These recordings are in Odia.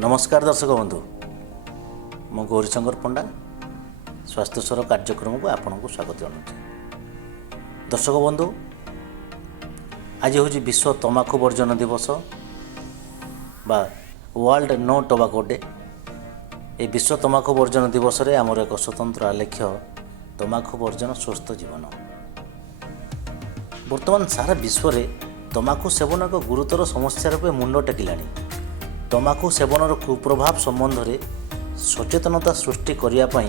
नमस्कार दर्शक बंधु मु गौरीशंकर पंडा स्वास्थ्य स्वर कार्यक्रम को आपन को स्वागत जनाऊँ। दर्शक बंधु आज हूँ विश्व तंबाकू वर्जन दिवस बा वर्ल्ड नो टोबाको डे। ये विश्व तंबाकू वर्जन दिवस रे आमर एक स्वतंत्र आलेख्य तंबाकू वर्जन स्वस्थ जीवन। वर्तमान सारा विश्व रे तंबाकू सेवन एक गुरुतर समस्या रूपे मुंड टेकिलानी। तंबाकू सेवनर कुप्रभाव संबंध में सचेतनता सृष्टि करने पर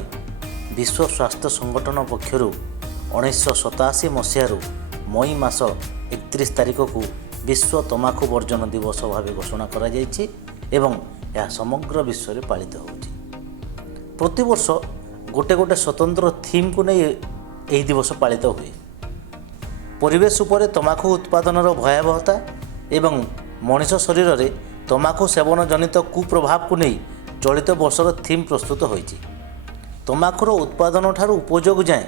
विश्व स्वास्थ्य संगठन पक्षर 1987 मसीह मई मास 31 तारिख को विश्व तंबाकू वर्जन दिवस भाव घोषणा करा जायछि एवं यह समग्र विश्व में पालित होछि। प्रति वर्ष गोटे गोटे स्वतंत्र थीम को नहीं यह दिवस पालित हुए। परिवेश उपरे तंबाकू उत्पादनर भयावहता एवं मनुष्य शरीर में तंबाकू सेवन जनित कुप्रभाव को नहीं चलित वर्षर थीम प्रस्तुत होइछि। तंबाकूर उत्पादन ठारू उपयोग जाए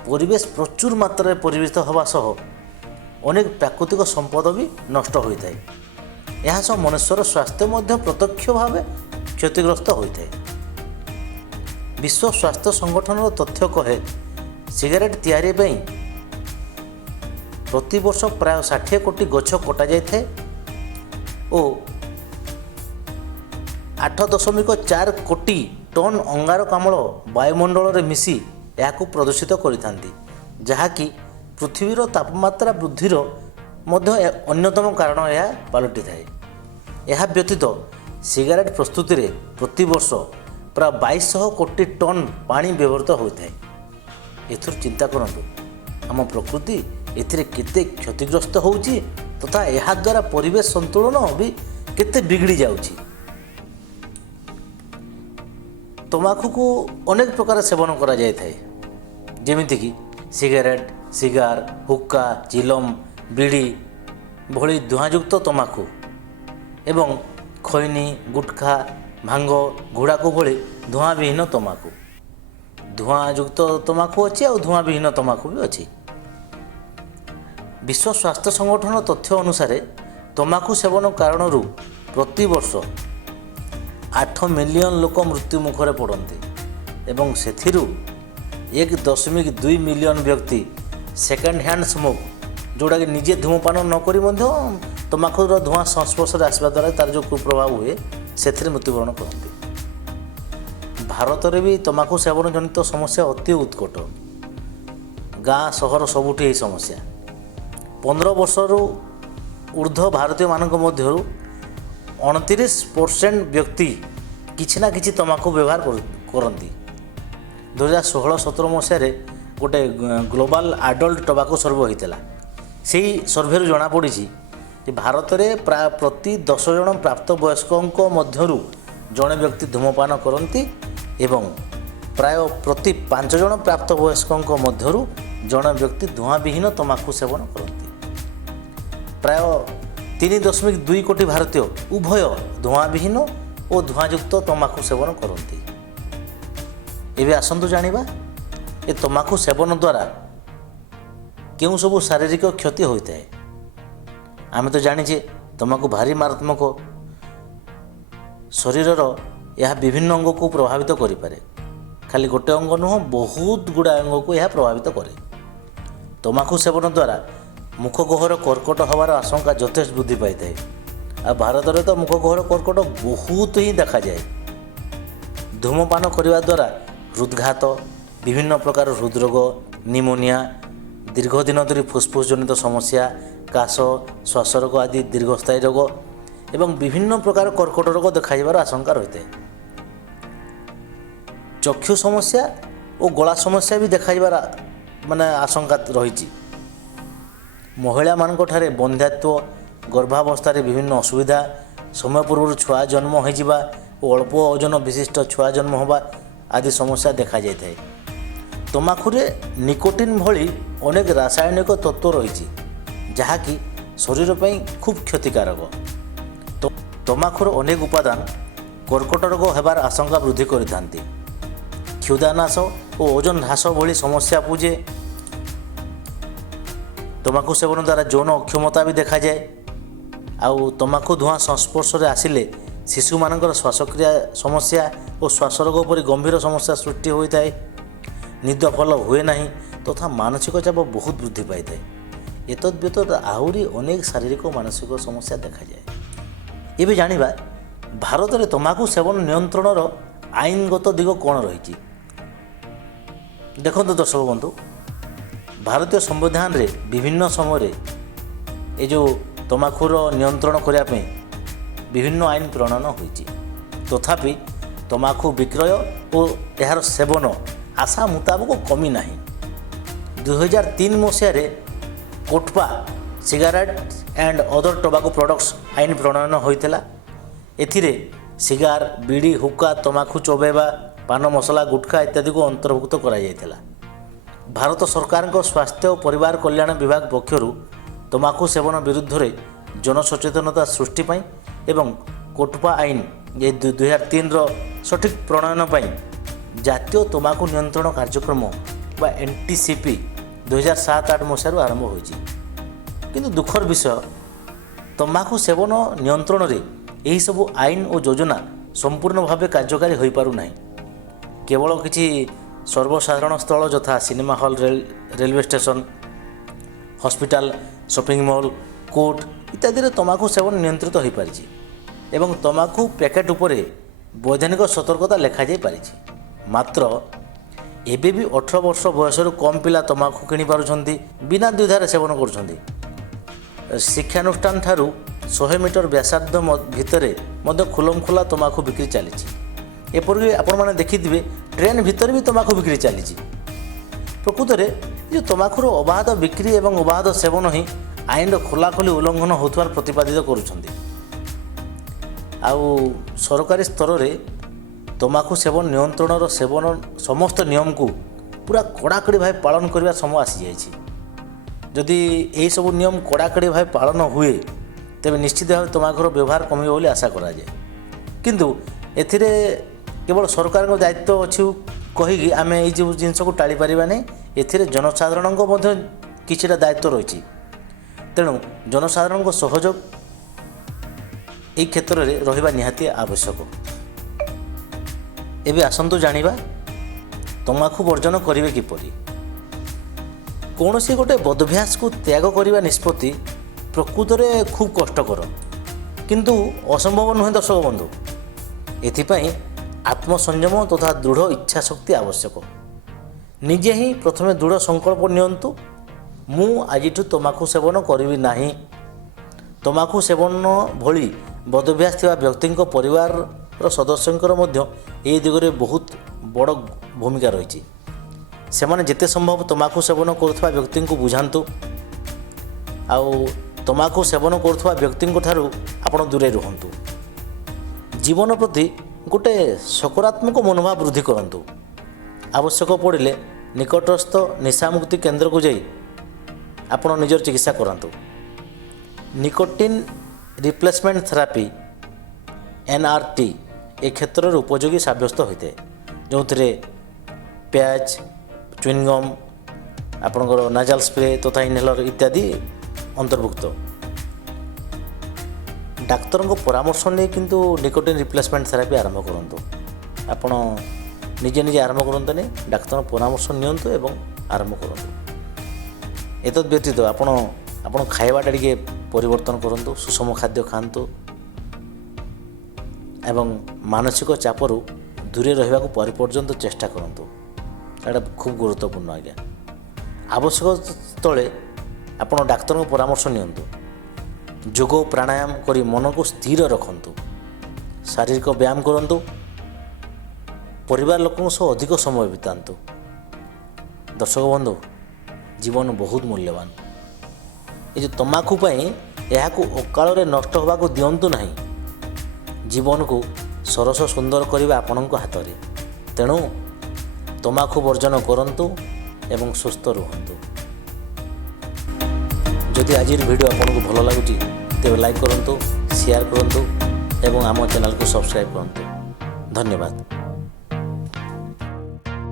परिवेश प्रचुर मात्रा परिवेशित होगा सह अनेक प्राकृतिक संपद भी नष्ट होता है। यह सह मनुष्यर स्वास्थ्य मध्य प्रत्यक्ष भाव क्षतिग्रस्त होता है। विश्व स्वास्थ्य संगठन तथ्य कहे सिगारेट तैयारी प्रति वर्ष प्राय 60 कोटी गछ कटा जाए और 8.4 कोटी टन अंगारकाम्ल वायुमंडल में मिसी यह प्रदूषित करिथांती, जहाँकि पृथ्वीर तापमात्रा वृद्धिर मध्य अन्यतम कारण यह पलटि थाए। यह व्यतीत सिगारेट प्रस्तुति में प्रति वर्ष प्राय 2200 कोटी टन पानी व्यवहृत होता है। एथुर चिंता करंतु आम प्रकृति एथिरे केते क्षतिग्रस्त होउची तथा यह द्वारा परिवेश संतुलन भी केते बिगड़ी जाउची। तंबाकू को अनेक प्रकार सेवन करा जाय थाए, जेमिति कि सिगारेट, सिगार, हुक्का, चिलम, बीड़ी भली धुआंयुक्त तंबाकू एवं खैनी, गुटखा, भांग, घोड़ाकू भली धुआं विहीन तंबाकू। धुआंयुक्त तंबाकू अच्छी और धुआं विहीन तंबाकू भी अच्छी। विश्व स्वास्थ्य संगठन तथ्य अनुसार तंबाकू सेवन कारणरू प्रति वर्ष 8 मिलियन लोक मृत्यु मुखरे पड़ते एवं सेथिरु 1.2 मिलियन व्यक्ति सेकेंड हैंड स्मोक जोड़ा कि निजे धूमपान नक तंबाकूर धुआं संस्पर्श आसवा द्वारा तार जो कुप्रभाव हुए से मृत्युवरण करते। भारत में भी तंबाकू सेवन जनित समस्या अति उत्कट। गाँ सहर सबुठी यही समस्या। 15 वर्षर ऊर्ध्व भारतीय मानक मध्यरु 29% व्यक्ति किछि ना किछि तंबाकू व्यवहार करती। 2016-17 मसीह गोटे ग्लोबल आडल्ट टोबाको सर्वे होता। से सर्वे जना पड़ी कि भारत में प्राय प्रति 10 जन प्राप्त वयस्कों मध्यरु जड़े व्यक्ति धूमपान करती एवं प्राय प्रति 5 जन प्राप्त वयस्कों मध्यरु जड़े व्यक्ति धुआं विहीन तंबाकू सेवन करती। प्राय 3.2 कोटी भारतीय उभय धुआं विहीन और धुआंयुक्त तंबाकू सेवन करती। एबे आसंतु जानिबा ए तंबाकू सेवन द्वारा केउं सबु शारीरिक क्षति होता है। आम तो जानिछे तंबाकू भारी मारात्मक शरीरर यह विभिन्न अंग को प्रभावित करें। खाली गोटे अंग नुह बहुत गुड़ा अंग को यह प्रभावित करे। तंबाकू सेवन द्वारा मुख गहर कर्कट हवार आशंका यथेष वृद्धि पाई थाए। आ भारत में तो मुख गहर कर्कट बहुत ही देखा जाए। धूमपान करने द्वारा हृदघात, विभिन्न प्रकार हृदरोग, निमोनिया, दीर्घदिन धरी फुस्फुस जनित समस्या, काश, श्वासरोग आदि दीर्घस्थायी रोग एवं विभिन्न प्रकार कर्कट रोग देखाइबार आशंका रही है। चक्षु समस्या और गला समस्या भी देखाइबार माने आशंका रही। महिला मानक ठारे बंध्यात्व, गर्भावस्था विभिन्न असुविधा, समय पूर्व छुआ जन्म होइजिबा और अल्प ओजन विशिष्ट छुआ जन्म होबा आदि समस्या देखा जाय थाए। तंबाकूरे निकोटिन भली अनेक रासायनिक तत्व रही जहाँकि शरीर पर खूब क्षतिकारक। तंबाकूर अनेक उपादान कर्कट रोग होबार आशंका वृद्धि करिथांती। क्षुधानाश और ओजन ह्रास भली समस्या पूजे। तंबाकू सेवन द्वारा यौन अक्षमता भी देखा जाए। आउ तंबाकू धुआं संस्पर्श आसिले ଶିଶୁମାନଙ୍କର ଶ୍ୱାସକ୍ରିୟା ସମସ୍ୟା ଓ ଶ୍ୱାସରୋଗ ପରି ଗମ୍ଭୀର ସମସ୍ୟା ସୃଷ୍ଟି ହୋଇଥାଏ। ନିଦ ଭଲ ହୁଏ ନାହିଁ ତଥା ମାନସିକ ଚାପ ବହୁତ ବୃଦ୍ଧି ପାଇଥାଏ। ଏତଦ୍ ବ୍ୟତୀତ ଆହୁରି ଅନେକ ଶାରୀରିକ ଓ ମାନସିକ ସମସ୍ୟା ଦେଖାଯାଏ। ଏବେ ଜାଣିବା ଭାରତରେ ତମ୍ବାଖୁ ସେବନ ନିୟନ୍ତ୍ରଣର ଆଇନଗତ ଦିଗ କ'ଣ ରହିଛି। ଦେଖନ୍ତୁ ଦର୍ଶକ ବନ୍ଧୁ, ଭାରତୀୟ ସମ୍ବିଧାନରେ ବିଭିନ୍ନ ସମୟରେ ଏ ଯେଉଁ ତମ୍ବାଖୁର ନିୟନ୍ତ୍ରଣ କରିବା ପାଇଁ ବିଭିନ୍ନ ଆଇନ ପ୍ରଣୟନ ହୋଇଛି। ତଥାପି ତମ୍ବାଖୁ ବିକ୍ରୟ ଓ ଏହାର ସେବନ ଆଶା ମୁତାବକ କମି ନାହିଁ। 2003 ମସିହାରେ COTPA cigarette and other tobacco products ଆଇନ ପ୍ରଣୟନ ହୋଇଥିଲା। ଏଥିରେ ସିଗାର, ବିଡ଼ି, ହୁକ୍କା, ତମ୍ବାଖୁ ଚୋବାଇବା, ପାନ ମସଲା, ଗୁଟଖା ଇତ୍ୟାଦିକୁ ଅନ୍ତର୍ଭୁକ୍ତ କରାଯାଇଥିଲା। ଭାରତ ସରକାରଙ୍କ ସ୍ୱାସ୍ଥ୍ୟ ଓ ପରିବାର କଲ୍ୟାଣ ବିଭାଗ ପକ୍ଷରୁ ତମ୍ବାଖୁ ସେବନ ବିରୁଦ୍ଧରେ ଜନସଚେତନତା ସୃଷ୍ଟି ପାଇଁ ଏବଂ କୋଟପା ଆଇନ 2003ର ସଠିକ୍ ପ୍ରଣୟନ ପାଇଁ ଜାତୀୟ ତମ୍ବାଖୁ ନିୟନ୍ତ୍ରଣ କାର୍ଯ୍ୟକ୍ରମ ବା NTCP 2007-08 ମସିହାରୁ ଆରମ୍ଭ ହୋଇଛି। କିନ୍ତୁ ଦୁଃଖର ବିଷୟ, ତମ୍ବାଖୁ ସେବନ ନିୟନ୍ତ୍ରଣରେ ଏହିସବୁ ଆଇନ ଓ ଯୋଜନା ସମ୍ପୂର୍ଣ୍ଣ ଭାବେ କାର୍ଯ୍ୟକାରୀ ହୋଇପାରୁନାହିଁ। କେବଳ କିଛି ସର୍ବସାଧାରଣ ସ୍ଥଳ ଯଥା cinema hall, railway station, hospital, shopping mall, court ଇତ୍ୟାଦିରେ ତମ୍ବାଖୁ ସେବନ ନିୟନ୍ତ୍ରିତ ହୋଇପାରିଛି ଏବଂ ତମ୍ବାଖୁ ପ୍ୟାକେଟ୍ ଉପରେ ବୈଧାନିକ ସତର୍କତା ଲେଖାଯାଇ ପାରିଛି। ମାତ୍ର ଏବେ ବି 18 ବର୍ଷ ବୟସରୁ କମ୍ ପିଲା ତମ୍ବାଖୁ କିଣିପାରୁଛନ୍ତି, ବିନା ଦ୍ୱିଧାରେ ସେବନ କରୁଛନ୍ତି। ଶିକ୍ଷାନୁଷ୍ଠାନ ଠାରୁ 100 ମିଟର ବ୍ୟାସାର୍ଦ୍ଧ ଭିତରେ ମଧ୍ୟ ଖୁଲମଖୁଲା ତମ୍ବାଖୁ ବିକ୍ରି ଚାଲିଛି। ଏପରିକି ଆପଣମାନେ ଦେଖିଥିବେ ଟ୍ରେନ୍ ଭିତରେ ବି ତମ୍ବାଖୁ ବିକ୍ରି ଚାଲିଛି। ପ୍ରକୃତରେ ଯେଉଁ ତମ୍ବାଖୁର ଅବାଧ ବିକ୍ରି ଏବଂ ଅବାଧ ସେବନ ହିଁ ଆଇନର ଖୋଲାଖୋଲି ଉଲ୍ଲଙ୍ଘନ ହେଉଥିବାର ପ୍ରତିପାଦିତ କରୁଛନ୍ତି। ଆଉ ସରକାରୀ ସ୍ତରରେ ତମ୍ବାଖୁ ସେବନ ନିୟନ୍ତ୍ରଣର ସମସ୍ତ ନିୟମକୁ ପୁରା କଡ଼ାକଡ଼ି ଭାବେ ପାଳନ କରିବା ସମୟ ଆସିଯାଇଛି। ଯଦି ଏହିସବୁ ନିୟମ କଡ଼ାକଡ଼ି ଭାବେ ପାଳନ ହୁଏ ତେବେ ନିଶ୍ଚିତ ଭାବେ ତମ୍ବାଖୁର ବ୍ୟବହାର କମିବ ବୋଲି ଆଶା କରାଯାଏ। କିନ୍ତୁ ଏଥିରେ କେବଳ ସରକାରଙ୍କ ଦାୟିତ୍ୱ ଅଛି କହିକି ଆମେ ଏଇ ଯେଉଁ ଜିନିଷକୁ ଟାଳିପାରିବା ନାହିଁ। ଏଥିରେ ଜନସାଧାରଣଙ୍କ ମଧ୍ୟ କିଛିଟା ଦାୟିତ୍ୱ ରହିଛି। ତେଣୁ ଜନସାଧାରଣଙ୍କ ସହଯୋଗ ଏହି କ୍ଷେତ୍ରରେ ରହିବା ନିହାତି ଆବଶ୍ୟକ। ଏବେ ଆସନ୍ତୁ ଜାଣିବା ତମ୍ବାଖୁ ବର୍ଜନ କରିବେ କିପରି। କୌଣସି ଗୋଟେ ବଦଭ୍ୟାସକୁ ତ୍ୟାଗ କରିବା ନିଷ୍ପତ୍ତି ପ୍ରକୃତରେ ଖୁବ୍ କଷ୍ଟକର କିନ୍ତୁ ଅସମ୍ଭବ ନୁହେଁ ଦର୍ଶକ ବନ୍ଧୁ। ଏଥିପାଇଁ ଆତ୍ମସଂଯମ ତଥା ଦୃଢ଼ ଇଚ୍ଛାଶକ୍ତି ଆବଶ୍ୟକ। ନିଜେ ହିଁ ପ୍ରଥମେ ଦୃଢ଼ ସଂକଳ୍ପ ନିଅନ୍ତୁ, ମୁଁ ଆଜିଠୁ ତମ୍ବାଖୁ ସେବନ କରିବି ନାହିଁ। ତମ୍ବାଖୁ ସେବନ ଭଳି ବଦଭ୍ୟାସ ଥିବା ବ୍ୟକ୍ତିଙ୍କ ପରିବାରର ସଦସ୍ୟଙ୍କର ମଧ୍ୟ ଏହି ଦିଗରେ ବହୁତ ବଡ଼ ଭୂମିକା ରହିଛି। ସେମାନେ ଯେତେ ସମ୍ଭବ ତମ୍ବାଖୁ ସେବନ କରୁଥିବା ବ୍ୟକ୍ତିଙ୍କୁ ବୁଝାନ୍ତୁ ଆଉ ତମ୍ବାଖୁ ସେବନ କରୁଥିବା ବ୍ୟକ୍ତିଙ୍କ ଠାରୁ ଆପଣ ଦୂରେଇ ରୁହନ୍ତୁ। ଜୀବନ ପ୍ରତି ଗୋଟେ ସକାରାତ୍ମକ ମନୋଭାବ ବୃଦ୍ଧି କରନ୍ତୁ। ଆବଶ୍ୟକ ପଡ଼ିଲେ ନିକଟସ୍ଥ ନିଶାମୁକ୍ତି କେନ୍ଦ୍ରକୁ ଯାଇ ଆପଣ ନିଜର ଚିକିତ୍ସା କରାନ୍ତୁ। ନିକୋଟିନ୍ ରିପ୍ଲେସମେଣ୍ଟ ଥେରାପି NRT ଏ କ୍ଷେତ୍ରରେ ଉପଯୋଗୀ ସାବ୍ୟସ୍ତ ହୋଇଥାଏ, ଯେଉଁଥିରେ ପ୍ୟାଚ୍, ଚୁଇଙ୍ଗମ୍, ଆପଣଙ୍କର ନାଜାଲ୍ ସ୍ପ୍ରେ ତଥା ଇନହେଲର ଇତ୍ୟାଦି ଅନ୍ତର୍ଭୁକ୍ତ। ଡାକ୍ତରଙ୍କ ପରାମର୍ଶ ନେଇ କିନ୍ତୁ ନିକୋଟିନ୍ ରିପ୍ଲେସମେଣ୍ଟ ଥେରାପି ଆରମ୍ଭ କରନ୍ତୁ। ଆପଣ ନିଜେ ଆରମ୍ଭ କରନ୍ତୁନି, ଡାକ୍ତରଙ୍କ ପରାମର୍ଶ ନିଅନ୍ତୁ ଏବଂ ଆରମ୍ଭ କରନ୍ତୁ। ଏତଦ୍ ବ୍ୟତୀତ ଆପଣ ଖାଇବାଟା ଟିକେ ପରିବର୍ତ୍ତନ କରନ୍ତୁ, ସୁଷମ ଖାଦ୍ୟ ଖାଆନ୍ତୁ ଏବଂ ମାନସିକ ଚାପରୁ ଦୂରେଇ ରହିବାକୁ ପରିପର୍ଯ୍ୟନ୍ତ ଚେଷ୍ଟା କରନ୍ତୁ। ସେଇଟା ଖୁବ୍ ଗୁରୁତ୍ୱପୂର୍ଣ୍ଣ ଆଜ୍ଞା। ଆବଶ୍ୟକ ସ୍ଥଳେ ଆପଣ ଡାକ୍ତରଙ୍କ ପରାମର୍ଶ ନିଅନ୍ତୁ। ଯୋଗ ପ୍ରାଣାୟାମ କରି ମନକୁ ସ୍ଥିର ରଖନ୍ତୁ। ଶାରୀରିକ ବ୍ୟାୟାମ କରନ୍ତୁ। ପରିବାର ଲୋକଙ୍କ ସହ ଅଧିକ ସମୟ ବିତାନ୍ତୁ। ଦର୍ଶକ ବନ୍ଧୁ, ଜୀବନ ବହୁତ ମୂଲ୍ୟବାନ। ଏ ଯେଉଁ ତମ୍ବାଖୁ ପାଇଁ ଏହାକୁ ଅକାଳରେ ନଷ୍ଟ ହେବାକୁ ଦିଅନ୍ତୁ ନାହିଁ। ଜୀବନକୁ ସରସ ସୁନ୍ଦର କରିବା ଆପଣଙ୍କ ହାତରେ। ତେଣୁ ତମ୍ବାଖୁ ବର୍ଜନ କରନ୍ତୁ ଏବଂ ସୁସ୍ଥ ରୁହନ୍ତୁ। ଯଦି ଆଜିର ଭିଡ଼ିଓ ଆପଣଙ୍କୁ ଭଲ ଲାଗୁଛି ତେବେ ଲାଇକ୍ କରନ୍ତୁ, ସେୟାର କରନ୍ତୁ ଏବଂ ଆମ ଚ୍ୟାନେଲକୁ ସବସ୍କ୍ରାଇବ୍ କରନ୍ତୁ। ଧନ୍ୟବାଦ।